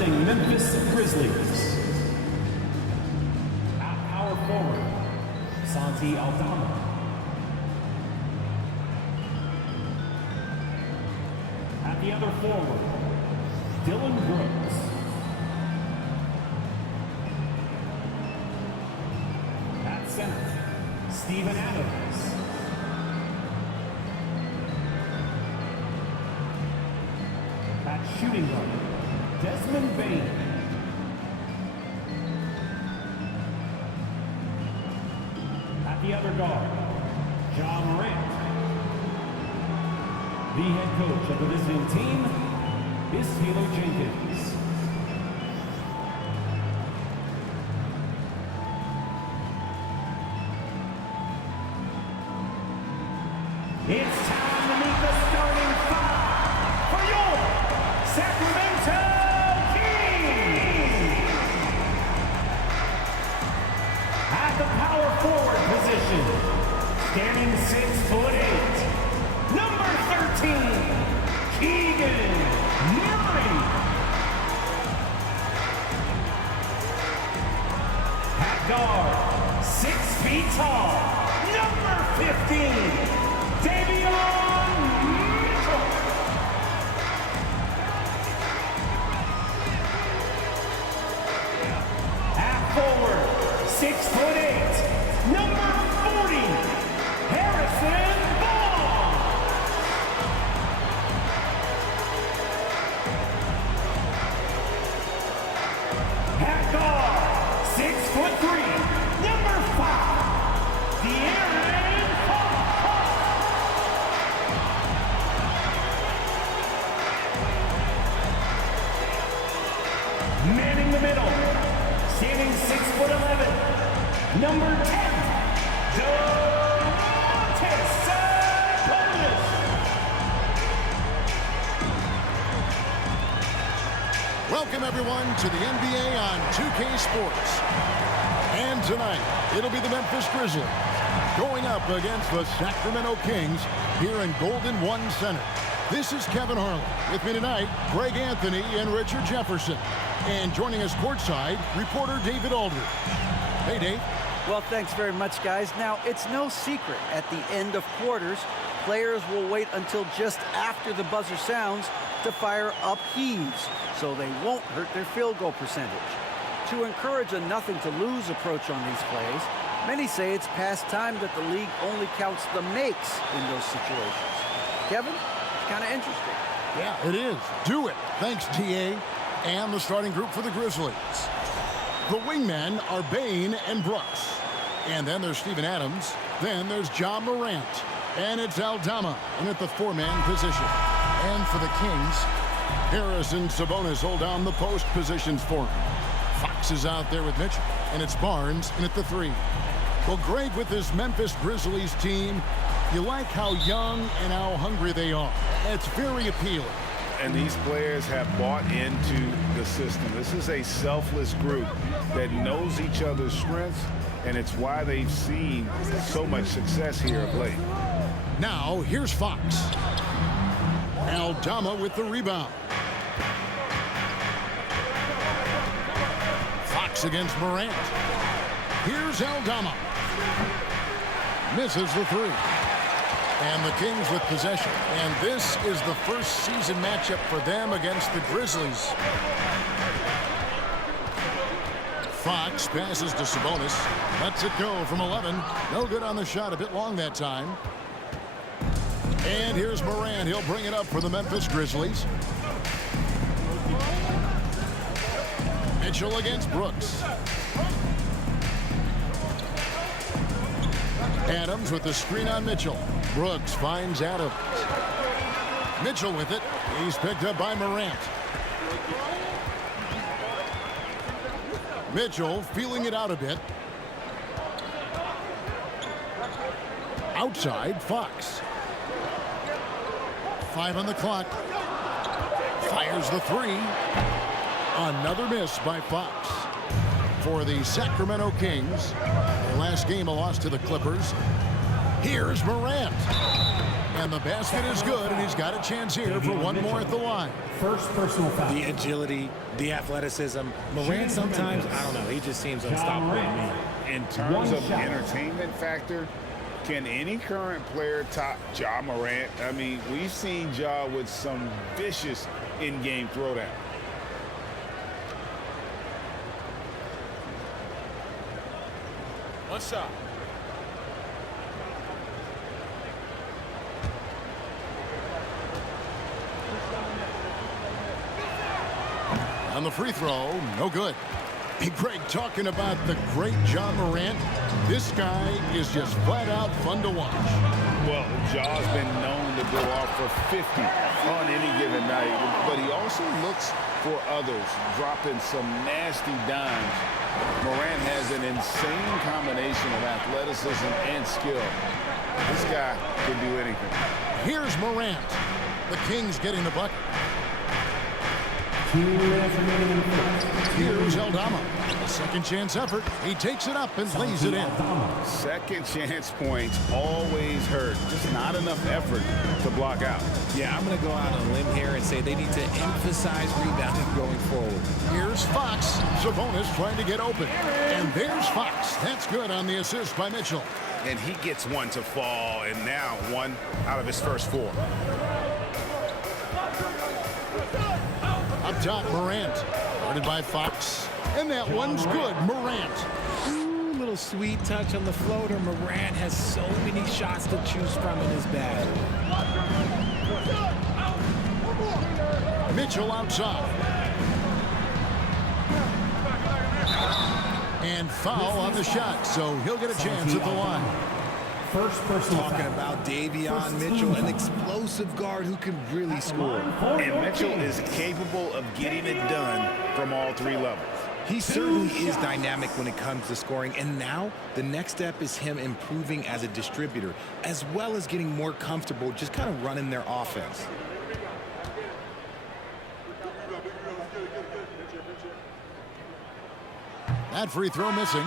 representing Memphis Grizzlies. At power forward, Santi Aldama. At the other forward, Dylan Brooks. At center, Steven Adams. At shooting guard, Desmond Bain. At the other guard, John Morant. The head coach of the visiting team is Taylor Jenkins. It's time to meet the starting five for your Sacramento Kings. At the power forward position, standing 6'8", number 13, Keegan Murray. At guard, 6 feet tall, number 15, Davion Mitchell. At forward, 6'8", number 40, Harrison Ball. At guard, 6'3", number 5, De'Aaron Fox. Manning the middle, standing 6'11", number 10, Domantas Sabonis. Welcome everyone to the NBA on 2K Sports. And tonight, it'll be the Memphis Grizzlies going up against the Sacramento Kings here in Golden One Center. This is Kevin Harlan. With me tonight, Greg Anthony and Richard Jefferson. And joining us courtside, reporter David Aldridge. Hey, Dave. Well, thanks very much, guys. Now, it's no secret at the end of quarters, players will wait until just after the buzzer sounds to fire up heaves, so they won't hurt their field goal percentage. To encourage a nothing-to-lose approach on these plays, many say it's past time that the league only counts the makes in those situations. Kevin, it's kind of interesting. Yeah, it is. Do it. Thanks, TA. And the starting group for the Grizzlies. The wingmen are Bain and Brooks. And then there's Steven Adams. Then there's John Morant. And it's Aldama in at the four-man position. And for the Kings, Harris and Sabonis hold down the post positions for him. Fox is out there with Mitchell. And it's Barnes in at the 3. Well, Greg, with this Memphis Grizzlies team, you like how young and how hungry they are. It's very appealing. And these players have bought into the system. This is a selfless group that knows each other's strengths, and it's why they've seen so much success here of late. Now, here's Fox. Aldama with the rebound. Fox against Morant. Here's Aldama. Misses the 3. And the Kings with possession. And this is the first season matchup for them against the Grizzlies. Fox passes to Sabonis. Lets it go from 11. No good on the shot. A bit long that time. And here's Morant. He'll bring it up for the Memphis Grizzlies. Mitchell against Brooks. Adams with the screen on Mitchell. Brooks finds Adams. Mitchell with it. He's picked up by Morant. Mitchell feeling it out a bit. Outside, Fox. 5 on the clock. Fires the 3. Another miss by Fox. For the Sacramento Kings. Their last game, a loss to the Clippers. Here's Morant. And the basket is good, and he's got a chance here for one more at the line. First personal foul. The agility, the athleticism. Morant sometimes, I don't know, he just seems unstoppable to me. In terms of entertainment factor, can any current player top Ja Morant? I mean, we've seen Ja with some vicious in-game throwdown. One shot. On the free throw, no good. Hey, Greg, talking about the great Ja Morant, this guy is just flat out fun to watch. Well, Ja's been known to go off for 50 on any given night, but he also looks for others, dropping some nasty dimes. Morant has an insane combination of athleticism and skill. This guy can do anything. Here's Morant. The Kings getting the bucket. 2 minutes remaining in the first. Here's Aldama. A second chance effort. He takes it up and lays it in. Second chance points always hurt. Just not enough effort to block out. Yeah, I'm going to go out on a limb here and say they need to emphasize rebounding going forward. Here's Fox. Sabonis trying to get open. And there's Fox. That's good on the assist by Mitchell. And he gets one to fall, and now one out of his first 4. Up top, Morant. Guarded by Fox. And that one's good. Morant. Ooh, little sweet touch on the floater. Morant has so many shots to choose from in his bag. Mitchell outside. And foul on the shot, so he'll get a chance at the line. First personal Talking foul. about Davion Mitchell, an explosive guard who can really score. And Mitchell is capable of getting it done from all 3 levels. He certainly is dynamic when it comes to scoring, and now the next step is him improving as a distributor, as well as getting more comfortable just kind of running their offense. That free throw missing,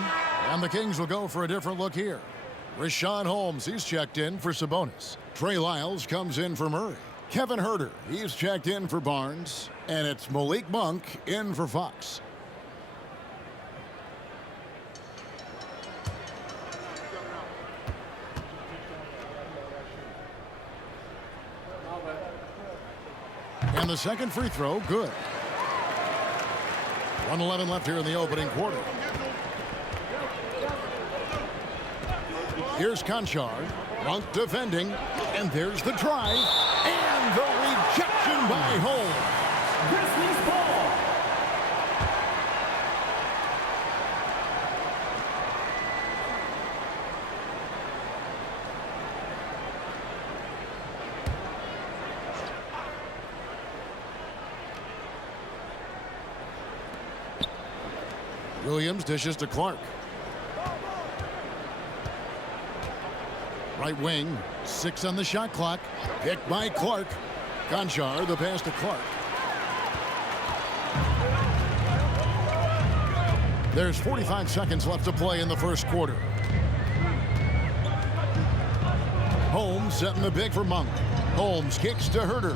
and the Kings will go for a different look here. Rashawn Holmes, he's checked in for Sabonis. Trey Lyles comes in for Murray. Kevin Huerter, he's checked in for Barnes. And it's Malik Monk in for Fox. And the second free throw, good. 1:11 left here in the opening quarter. Here's Conchar. Monk defending. And there's the drive. And the rejection by Holmes. Grizzlies ball. Williams dishes to Clark. Right wing, 6 on the shot clock. Picked by Clark. Conchar, the pass to Clark. There's 45 seconds left to play in the first quarter. Holmes setting the big for Monk. Holmes kicks to Huerter.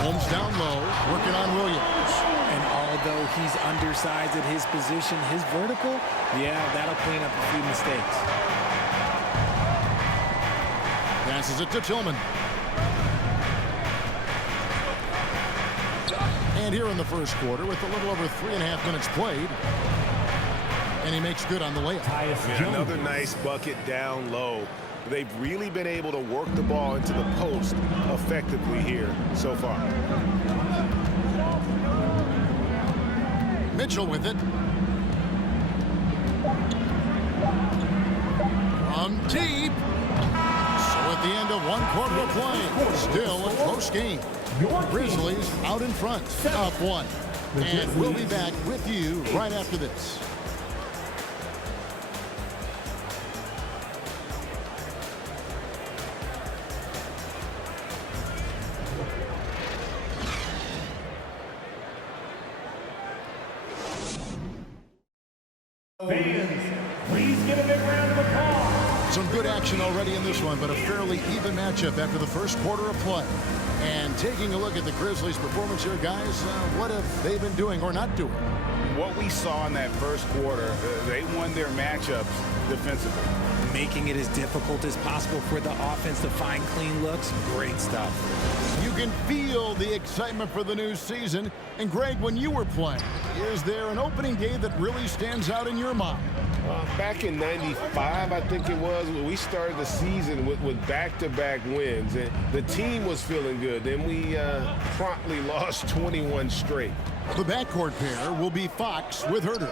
Holmes down low, working on Williams. And although he's undersized at his position, his vertical, yeah, that'll clean up a few mistakes. Passes it to Tillman. And here in the first quarter with a little over 3.5 minutes played. And he makes good on the layup. Yeah, another nice bucket down low. They've really been able to work the ball into the post effectively here so far. Mitchell with it. From deep. So at the end of one quarter of play, still a close game. Grizzlies out in front, up 1. And we'll be back with you right after this. Fans, please give a big round of applause. Some action already in this one, but a fairly even matchup after the first quarter of play. And taking a look at the Grizzlies' performance here, guys, what have they been doing or not doing? What we saw in that first quarter, they won their matchups defensively. Making it as difficult as possible for the offense to find clean looks. Great stuff. You can feel the excitement for the new season. And Greg, when you were playing, is there an opening day that really stands out in your mind? Back in '95, I think it was, when we started the season with back-to-back wins, and the team was feeling good. Then we promptly lost 21 straight. The backcourt pair will be Fox with Herter.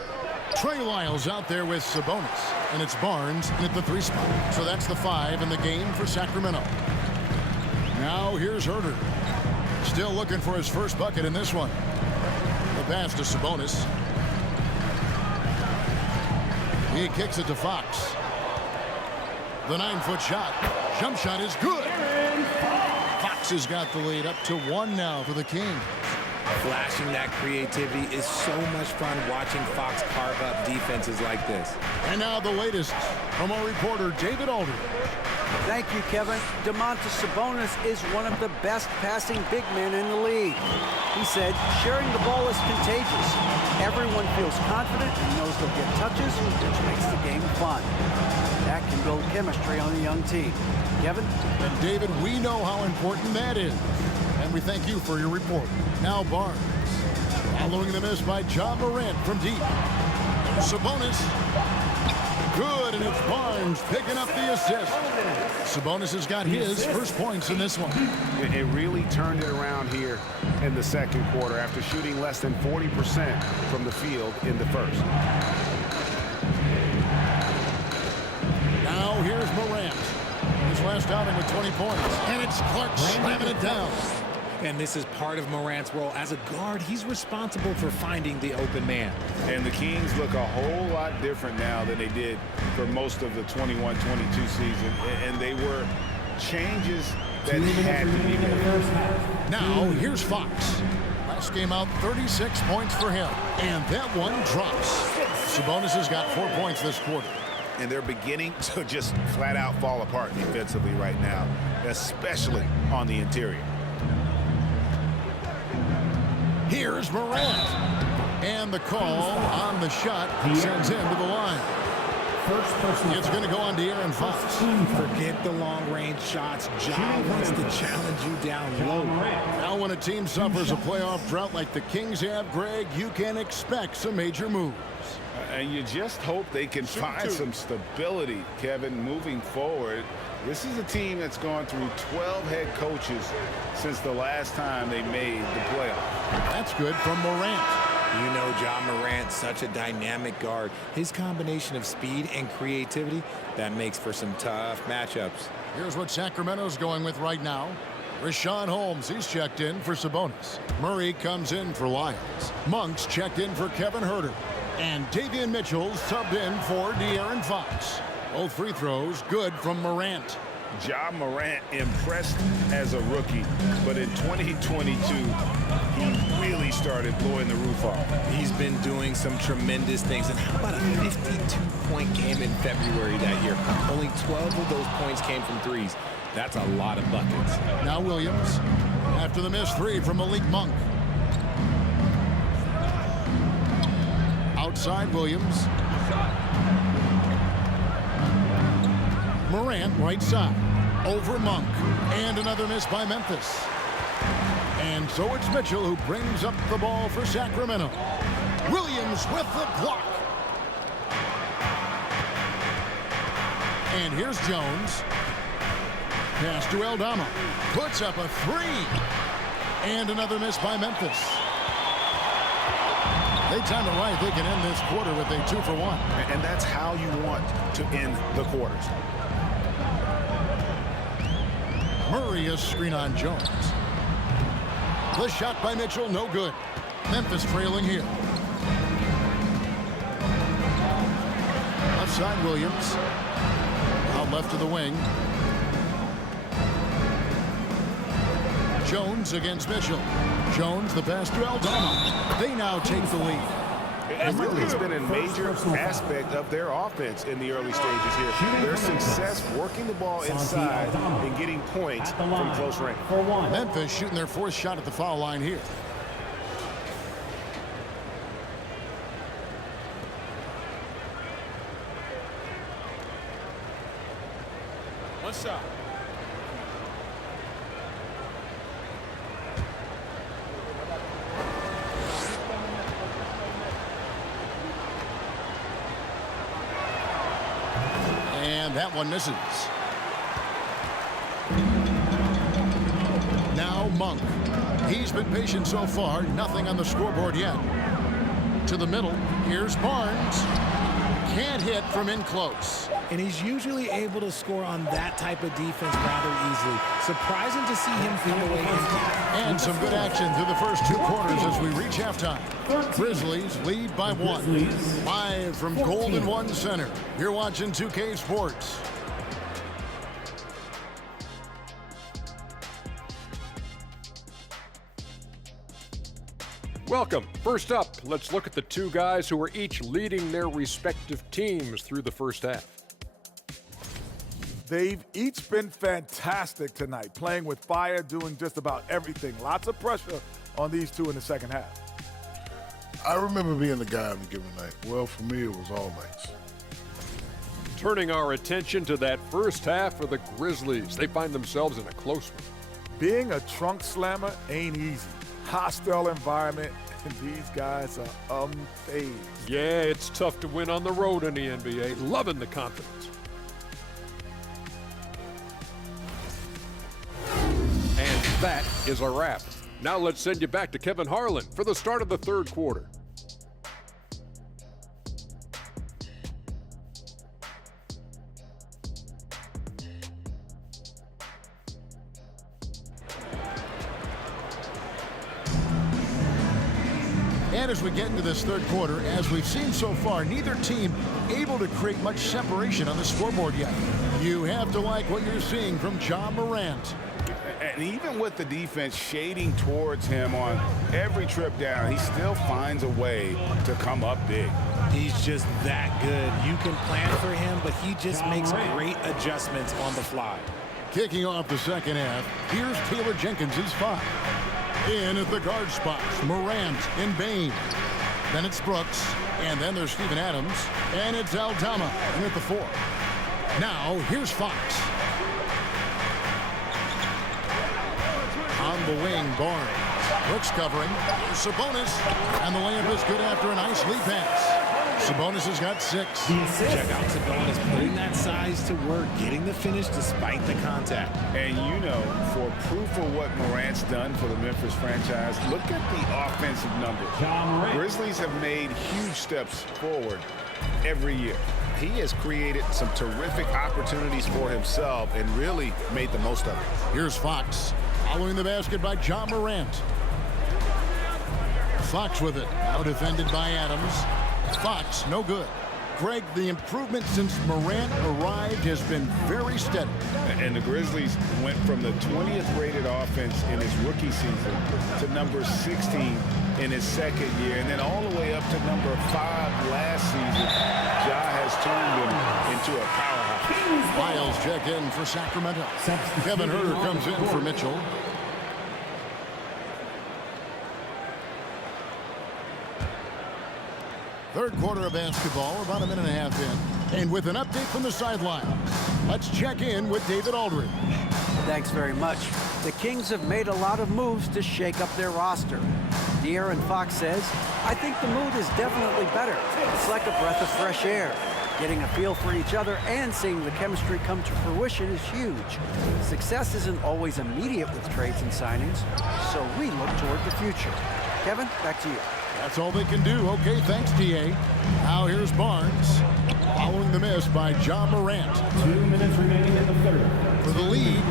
Trey Lyles out there with Sabonis, and it's Barnes at the 3 spot. So that's the 5 in the game for Sacramento. Now here's Herter. Still looking for his first bucket in this one. The pass to Sabonis. He kicks it to Fox. The 9-foot shot. Jump shot is good. Fox has got the lead up to 1 now for the Kings. Flashing that creativity is so much fun watching Fox carve up defenses like this. And now the latest from our reporter, David Aldridge. Thank you, Kevin. Domantas Sabonis is one of the best passing big men in the league. He said, sharing the ball is contagious. Everyone feels confident and knows they'll get touches, which makes the game fun. That can build chemistry on a young team. Kevin? And David, we know how important that is. And we thank you for your report. Now Barnes. Following the miss by John Morant from deep. Sabonis. Good, and it's Barnes picking up the assist. Sabonis has got his first points in this one. It really turned it around here in the second quarter after shooting less than 40% from the field in the first. Now here's Morant. His last outing with 20 points. And it's Clark slamming it down. And this is part of Morant's role. As a guard, he's responsible for finding the open man. And the Kings look a whole lot different now than they did for most of the 21-22 season. And they were changes that had to be made. Now here's Fox. Last game out, 36 points for him. And that one drops. Sabonis has got 4 points this quarter. And they're beginning to just flat out fall apart defensively right now, especially on the interior. Here's Morant. And the call on the shot sends him to the line. It's going to go on to Aaron Fox. Forget the long-range shots. Ja wants to challenge you down low. Now when a team suffers a playoff drought like the Kings have, Greg, you can expect some major moves. And you just hope they can find some stability, Kevin, moving forward. This is a team that's gone through 12 head coaches since the last time they made the playoffs. That's good from Morant. You know Ja Morant, such a dynamic guard. His combination of speed and creativity, that makes for some tough matchups. Here's what Sacramento's going with right now. Rashawn Holmes, he's checked in for Sabonis. Murray comes in for Lyles. Monk's checked in for Kevin Herter. And Davion Mitchell subbed in for De'Aaron Fox. Both free throws good from Morant. Ja Morant impressed as a rookie, but in 2022, he really started blowing the roof off. He's been doing some tremendous things. And how about a 52-point game in February that year? Only 12 of those points came from threes. That's a lot of buckets. Now Williams, after the missed 3 from Malik Monk. Outside Williams. Morant right side. Over Monk. And another miss by Memphis. And so it's Mitchell who brings up the ball for Sacramento. Williams with the block. And here's Jones. Pass to Aldama. Puts up a 3. And another miss by Memphis. They time it right. They can end this quarter with a 2-for-1. And that's how you want to end the quarters. Murray is screen on Jones. The shot by Mitchell, no good. Memphis trailing here. Left side Williams. Out left to the wing. Jones against Mitchell. Jones the pass to Aldama. They now take the lead. And really, it's been a major aspect of their offense in the early stages here. Their success working the ball inside and getting points from close range. Memphis shooting their fourth shot at the foul line here. One shot. And that one misses. Now Monk. He's been patient so far. Nothing on the scoreboard yet. To the middle. Here's Barnes. Can't hit from in close. And he's usually able to score on that type of defense rather easily. Surprising to see him come away empty. And some good action through the first 2 quarters as we reach halftime. Grizzlies lead by 1. Live from Golden One Center. You're watching 2K Sports. Welcome. First up, let's look at the 2 guys who are each leading their respective teams through the first half. They've each been fantastic tonight, playing with fire, doing just about everything. Lots of pressure on these 2 in the second half. I remember being the guy on a given night. Well, for me, it was all nights. Turning our attention to that first half for the Grizzlies. They find themselves in a close one. Being a trunk slammer ain't easy. Hostile environment, and these guys are unfazed. Yeah, it's tough to win on the road in the NBA. Loving the confidence. And that is a wrap. Now let's send you back to Kevin Harlan for the start of the third quarter. And as we get into this third quarter, as we've seen so far, neither team able to create much separation on the scoreboard yet. You have to like what you're seeing from Ja Morant. And even with the defense shading towards him on every trip down, he still finds a way to come up big. He's just that good. You can plan for him, but he just makes great adjustments on the fly. Kicking off the second half, here's Taylor Jenkins' 5. In at the guard spots, Morant and Bain. Then it's Brooks, and then there's Steven Adams, and it's Aldama in at the 4. Now, here's Fox. On the wing, Barnes. Brooks covering. Sabonis, and the layup is good after a nice lead pass. Sabonis has got 6. Check out Sabonis putting that size to work, getting the finish despite the contact. And you know, for proof of what Morant's done for the Memphis franchise, look at the offensive numbers. Grizzlies have made huge steps forward every year. He has created some terrific opportunities for himself and really made the most of it. Here's Fox. Following the basket by Ja Morant. Fox with it. Now defended by Adams. Fox, no good. Greg, the improvement since Morant arrived has been very steady. And the Grizzlies went from the 20th rated offense in his rookie season to number 16 in his second year, and then all the way up to number 5 last season. Ja has turned him into a powerhouse. Miles check in for Sacramento. Kevin Huerter comes in for Mitchell. Third quarter of basketball, about a minute and a half in. And with an update from the sideline, let's check in with David Aldridge. Thanks very much. The Kings have made a lot of moves to shake up their roster. De'Aaron Fox says, I think the mood is definitely better. It's like a breath of fresh air. Getting a feel for each other and seeing the chemistry come to fruition is huge. Success isn't always immediate with trades and signings, so we look toward the future. Kevin, back to you. That's all they can do. Okay, thanks, DA. Now here's Barnes. Following the miss by Ja Morant. 2 minutes remaining in the third. For the lead.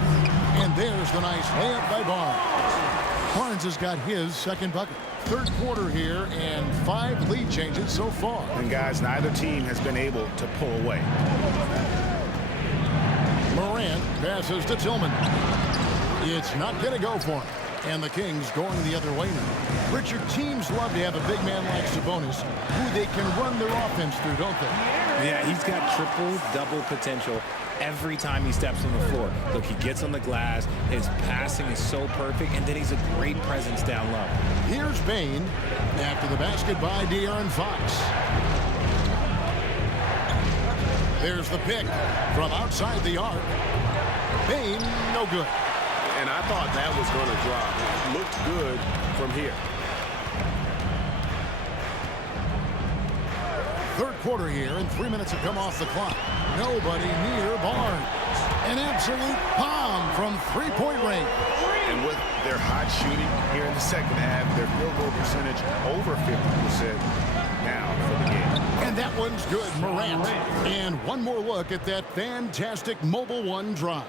And there's the nice layup by Barnes. Barnes has got his second bucket. Third quarter here and 5 lead changes so far. And guys, neither team has been able to pull away. Morant passes to Tillman. It's not going to go for him. And the Kings going the other way now. Richard, teams love to have a big man like Sabonis who they can run their offense through, don't they? Yeah, he's got triple-double potential every time he steps on the floor. Look, he gets on the glass, his passing is so perfect, and then he's a great presence down low. Here's Bane after the basket by De'Aaron Fox. There's the pick from outside the arc. Bane, no good. And I thought that was going to drop. It looked good from here. Third quarter here, and 3 minutes have come off the clock. Nobody near Barnes. An absolute bomb from three-point range. And with their hot shooting here in the second half, their field goal percentage over 50% now for the game. And that one's good, Morant. And one more look at that fantastic Mobile One drive.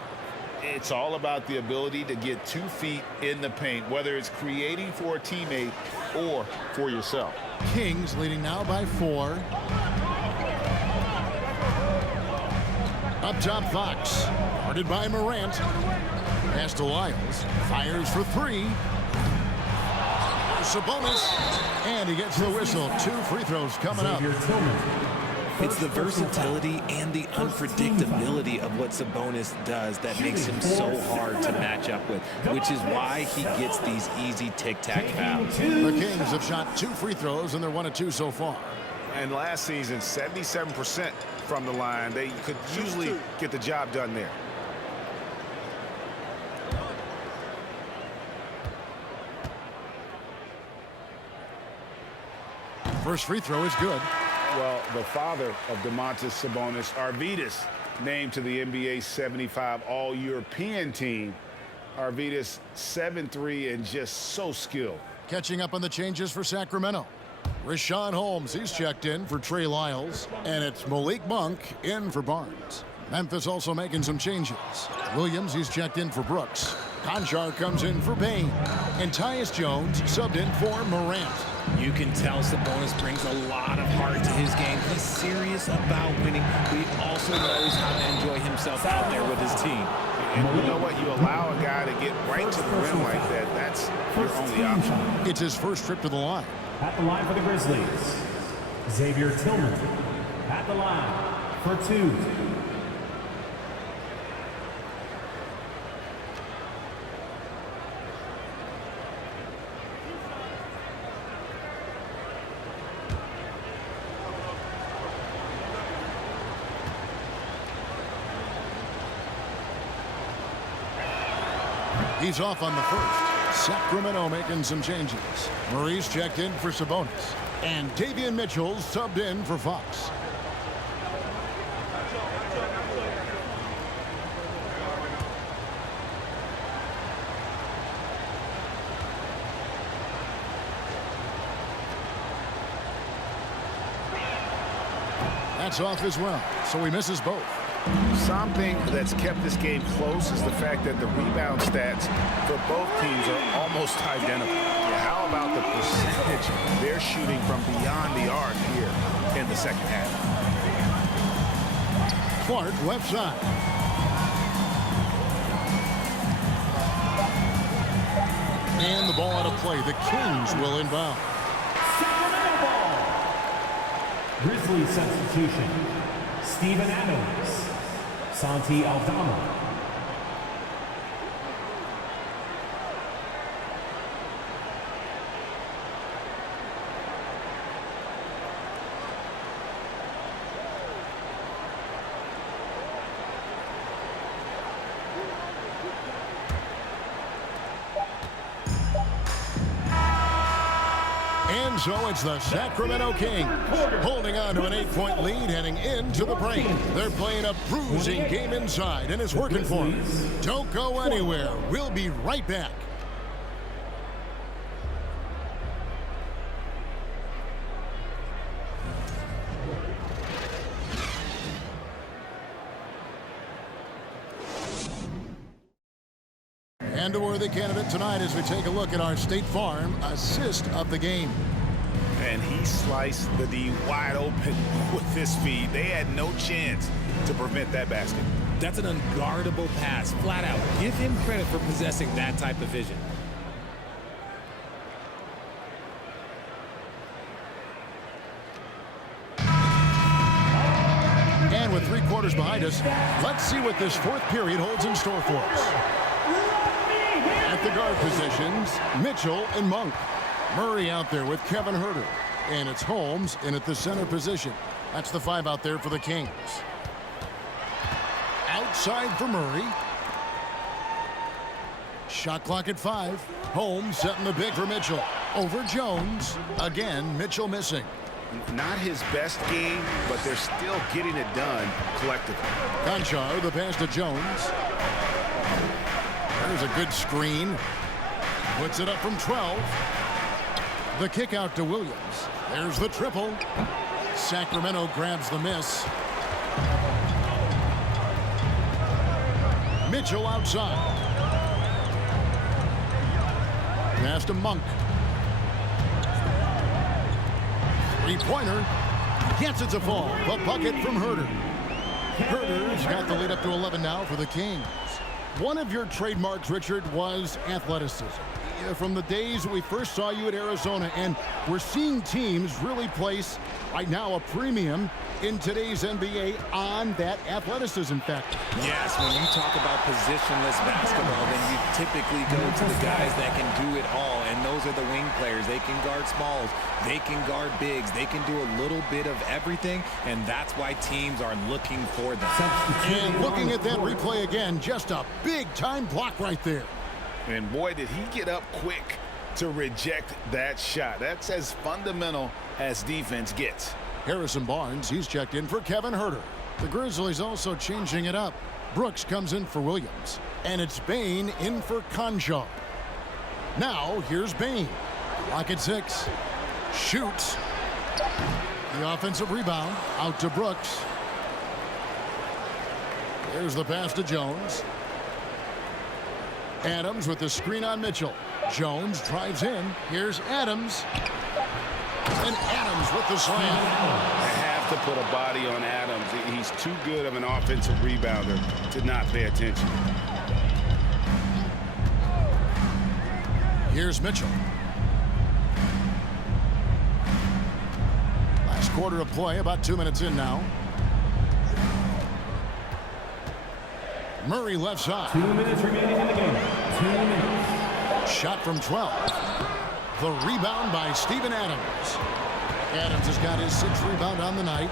It's all about the ability to get 2 feet in the paint, whether it's creating for a teammate or for yourself. Kings leading now by 4. Up top, Fox. Guarded by Morant. Pass to Lyles. Fires for 3. Sabonis. And he gets the whistle. 2 free throws coming up. It's the versatility and the unpredictability of what Sabonis does that makes him so hard to match up with, which is why he gets these easy tic-tac fouls. The Kings have shot 2 free throws, and they're 1 of 2 so far. And last season, 77% from the line. They could usually get the job done there. First free throw is good. Well, the father of Domantas Sabonis, Arvydas, named to the NBA 75 All-European team. Arvydas 7'3" and just so skilled. Catching up on the changes for Sacramento. Rashawn Holmes, he's checked in for Trey Lyles. And it's Malik Monk in for Barnes. Memphis also making some changes. Williams, he's checked in for Brooks. Conchar comes in for Bane. And Tyus Jones subbed in for Morant. You can tell Sabonis brings a lot of heart to his game. He's serious about winning, but he also knows how to enjoy himself out there with his team. And you know what? You allow a guy to get right to the rim like that. That's your only option. It's his first trip to the line. At the line for the Grizzlies, Xavier Tillman. At the line for 2. He's off on the first. Sacramento making some changes. Murray's checked in for Sabonis. And Davion Mitchell subbed in for Fox. That's off as well, so he misses both. Something that's kept this game close is the fact that the rebound stats for both teams are almost identical. Yeah, how about the percentage they're shooting from beyond the arc here in the second half? Clark left side. And the ball out of play. The Kings will inbound. Sacramento ball. Grizzlies substitution. Steven Adams. Santi Aldama. And so it's the Sacramento Kings holding on to an 8-point lead heading into the break. They're playing a bruising game inside, and it's working for them. Don't go anywhere. We'll be right back. And a worthy candidate tonight as we take a look at our State Farm assist of the game. And he sliced the D wide open with his speed. They had no chance to prevent that basket. That's an unguardable pass, flat out. Give him credit for possessing that type of vision. quarters behind us. Let's see what this fourth period holds in store for us. At the guard positions, Mitchell and Monk. Murray out there with Kevin Huerter. And it's Holmes in at the center position. That's the 5 out there for the Kings. Outside for Murray. Shot clock at 5. Holmes setting the big for Mitchell. Over Jones. Again, Mitchell missing. Not his best game, but they're still getting it done collectively. Conchar, the pass to Jones. There's a good screen. Puts it up from 12. The kick out to Williams. There's the triple. Sacramento grabs the miss. Mitchell outside. Pass to Monk. Three-pointer. Gets it to fall. The bucket from Huerter. Huerter's got the lead up to 11 now for the Kings. One of your trademarks, Richard, was athleticism. From the days we first saw you at Arizona, and we're seeing teams really place right now a premium in today's NBA on that athleticism factor. Yes, when you talk about positionless basketball, then you typically go to the guys that can do it all, and those are the wing players. They can guard smalls, they can guard bigs, they can do a little bit of everything, and that's why teams are looking for them. And looking at that replay again, just a big-time block right there. And boy, did he get up quick to reject that shot. That's as fundamental as defense gets. Harrison Barnes, he's checked in for Kevin Huerter. The Grizzlies also changing it up. Brooks comes in for Williams. And it's Bain in for Conchar. Now, here's Bain. Lock at 6. Shoots. The offensive rebound out to Brooks. There's the pass to Jones. Adams with the screen on Mitchell. Jones drives in. Here's Adams. And Adams with the slam. I have to put a body on Adams. He's too good of an offensive rebounder to not pay attention. Here's Mitchell. Last quarter of play, about 2 minutes in now. Murray left side. 2 minutes remaining in the game. 2 minutes. Shot from 12. The rebound by Steven Adams. Adams has got his 6th rebound on the night.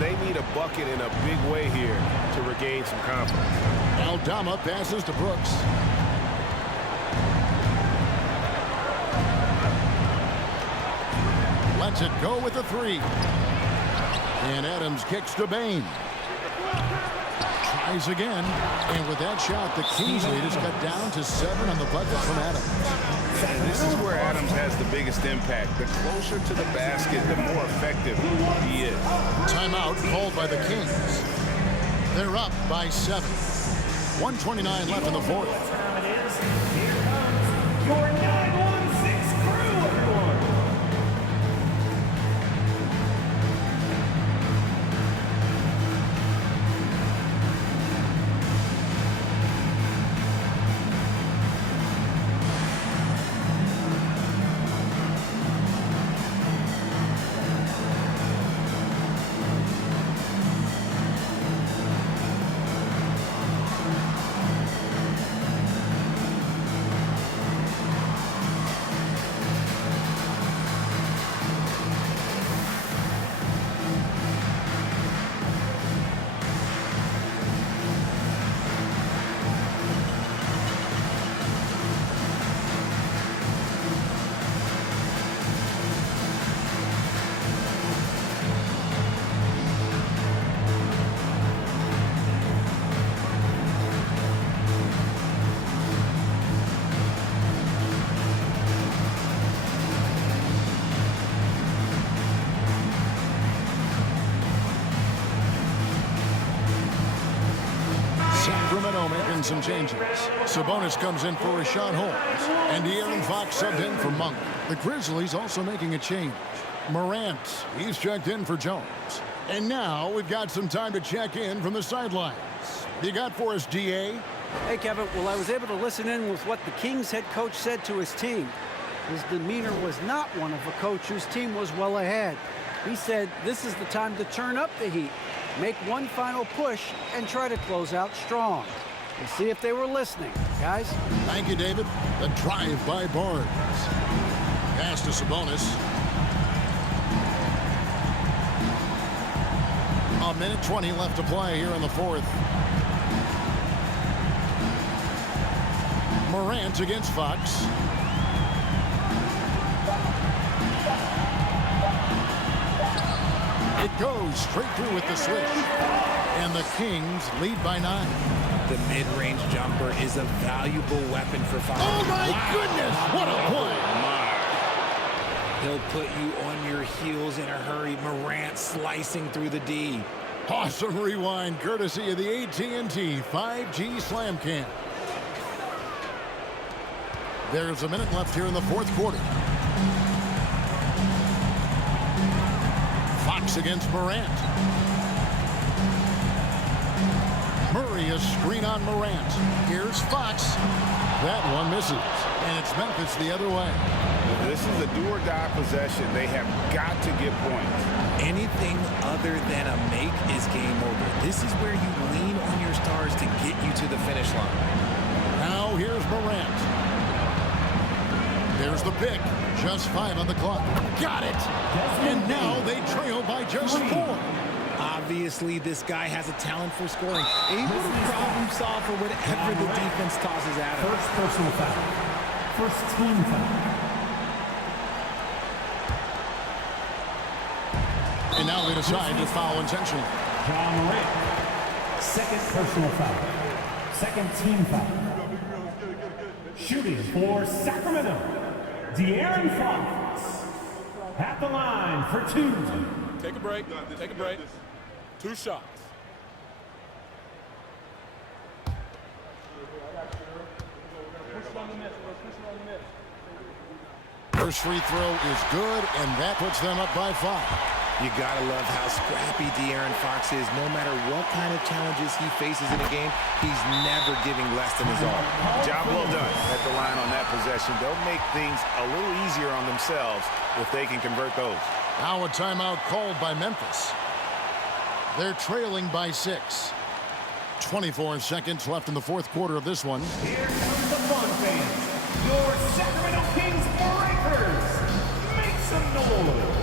They need a bucket in a big way here to regain some confidence. Aldama passes to Brooks. Lets it go with the 3. And Adams kicks to Bain. Tries again. And with that shot, the Kings lead is cut down to 7 on the bucket from Adams. And this is where Adams has the biggest impact. The closer to the basket, the more effective he is. Timeout called by the Kings. They're up by 7. 1:29 left in the fourth. Time it is. Here comes your 916 crew, everyone. Sacramento making some changes. Sabonis comes in for Rashawn Holmes. And De'Aaron Fox subbed in for Monk. The Grizzlies also making a change. Morant, he's checked in for Jones. And now we've got some time to check in from the sidelines. You got for us, D.A.? Hey, Kevin. Well, I was able to listen in with what the Kings head coach said to his team. His demeanor was not one of a coach whose team was well ahead. He said this is the time to turn up the heat. make one final push and try to close out strong. We'll see if they were listening, guys. Thank you, David. The drive by Barnes. Pass to Sabonis. A minute 20 left to play here in the fourth. Morant against Fox. It goes straight through with the switch. And the Kings lead by 9. The mid-range jumper is a valuable weapon for Fox. Oh, my goodness! What a play! He'll put you on your heels in a hurry. Morant slicing through the D. Awesome rewind courtesy of the AT&T 5G Slam Cam. There's a minute left here in the fourth quarter. Fox against Morant. Murray, a screen on Morant. Here's Fox. That one misses. And it's Memphis the other way. This is a do-or-die possession. They have got to get points. Anything other than a make is game over. This is where you lean on your stars to get you to the finish line. Now here's Morant. There's the pick. Just 5 on the clock. Got it. And now they trail by just 4. Obviously, this guy has a talent for scoring. Able to problem solve for whatever the defense tosses at him. First personal foul. First team foul. And now they decide to foul intentionally. John Morant. Second personal foul. Second team foul. Shooting for Sacramento, De'Aaron Fox. At the line for 2. Take a break. Take a break. 2 shots. First free throw is good, and that puts them up by 5. You gotta love how scrappy De'Aaron Fox is. No matter what kind of challenges he faces in a game, he's never giving less than his all. Job well done at the line on that possession. They'll make things a little easier on themselves if they can convert those. Now a timeout called by Memphis. They're trailing by 6. 24 seconds left in the fourth quarter of this one. Here comes the fun, fans. Your Sacramento Kings Breakers. Make some noise.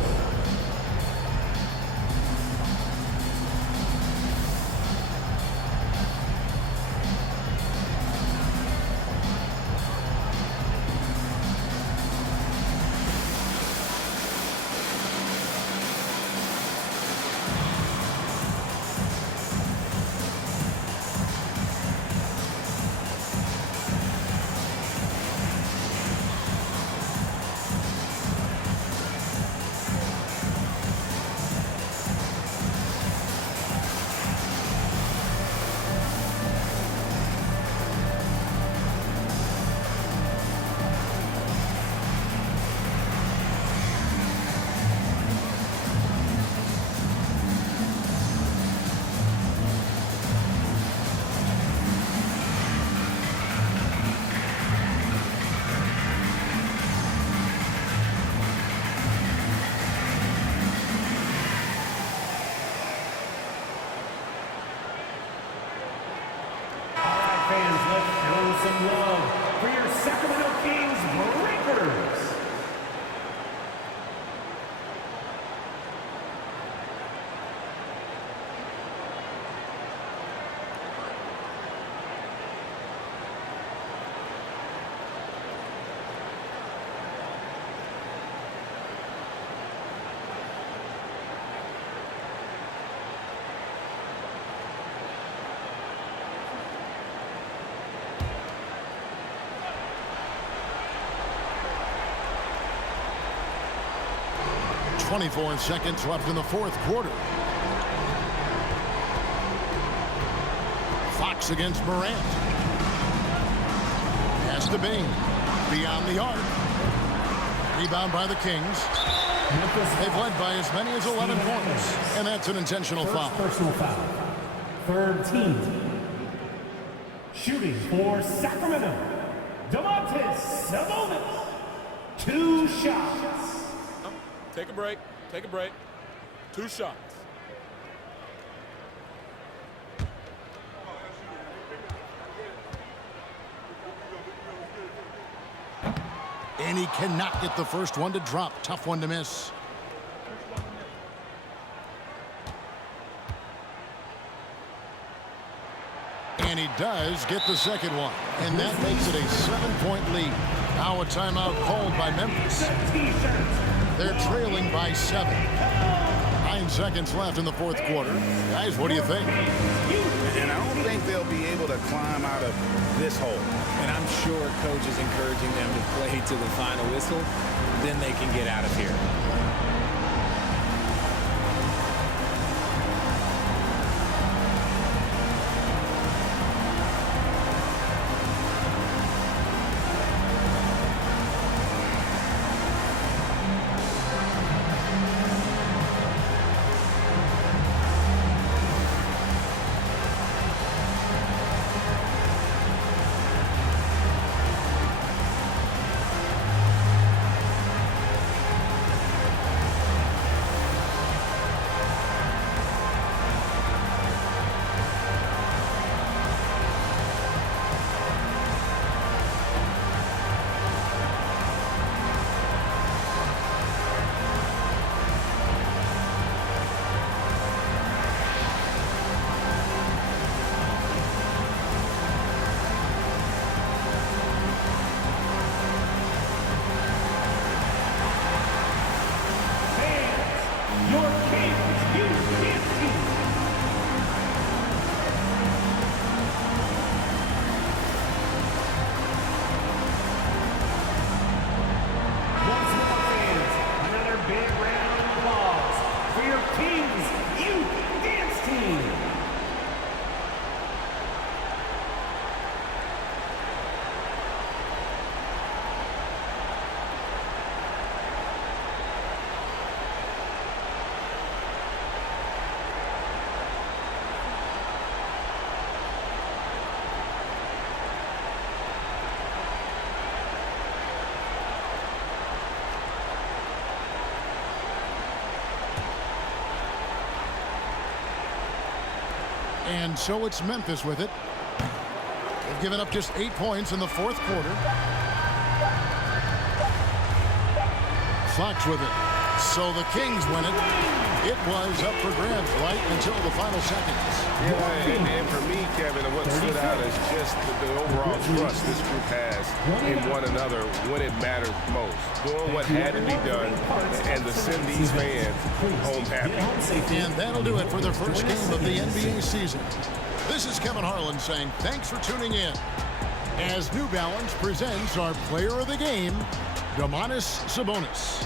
Fans, let's show some love for your Sacramento Kings Breakers. .24 seconds left in the fourth quarter. Fox against Morant. Pass to Bain. Beyond the arc. Rebound by the Kings. They've led by as many as 11 points. And that's an intentional foul. Personal foul. Third team. Shooting for Sacramento, Sabonis. 2 shots. Take a break. Take a break. 2 shots. And he cannot get the first one to drop. Tough one to miss. And he does get the second one. And that makes it a 7-point lead. Now a timeout called by Memphis. They're trailing by 7. 9 seconds left in the fourth quarter. Guys, what do you think? And I don't think they'll be able to climb out of this hole. And I'm sure coach is encouraging them to play to the final whistle. Then they can get out of here. And so it's Memphis with it. They've given up just 8 points in the fourth quarter. Fox with it. So the Kings win it. It was up for grabs right until the final seconds. Yeah, and for me, Kevin, what stood out is just the overall trust this group has in one another when it matters most. Doing what had to be done and to send these fans home happy. And that'll do it for the first game of the NBA season. This is Kevin Harlan saying thanks for tuning in as New Balance presents our player of the game, Domantas Sabonis.